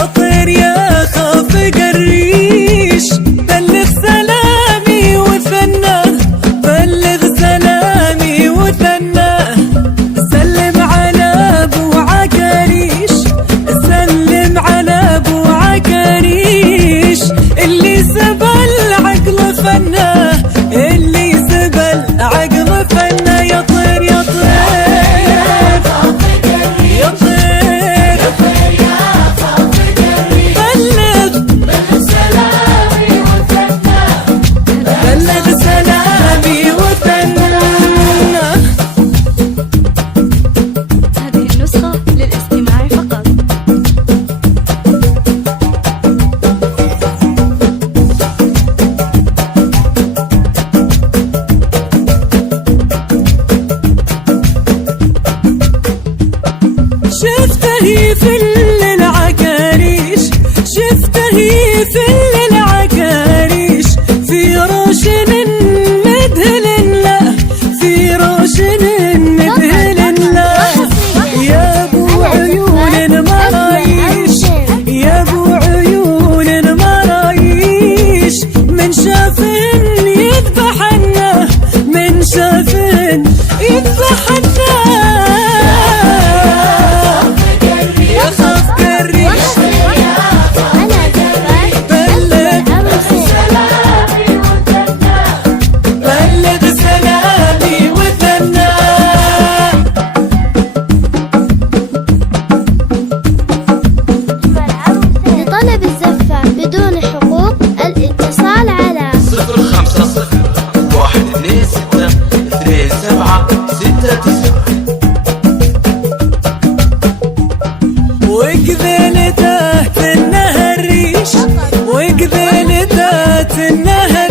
يا طير يا خافق الريش، بلغ سلامي وثناه، بلغ سلامي وثناه. سلم على ابو عكريش، سلم على ابو عكريش، اللي سبى العقل فناه، اللي سبى العقل فناه. يا طير يا طير يا طير بلغ سلامي وثناه، بلغ سلامي وثناه. هذه النسخة للاستماع فقط. شفته يفل العكاريش، شفته يفل العكاريش، في روشن مذهل له، في روشن مذهل له. يا ابو عيون مرايش، يا ابو عيون مرايش، من شافن يذبحنا، من شافن يذبحنا. لطلب الزفة بدون حقوق الاتصال على 050 126 2769. وقبلته في النهر ريش، وقبلته في النهر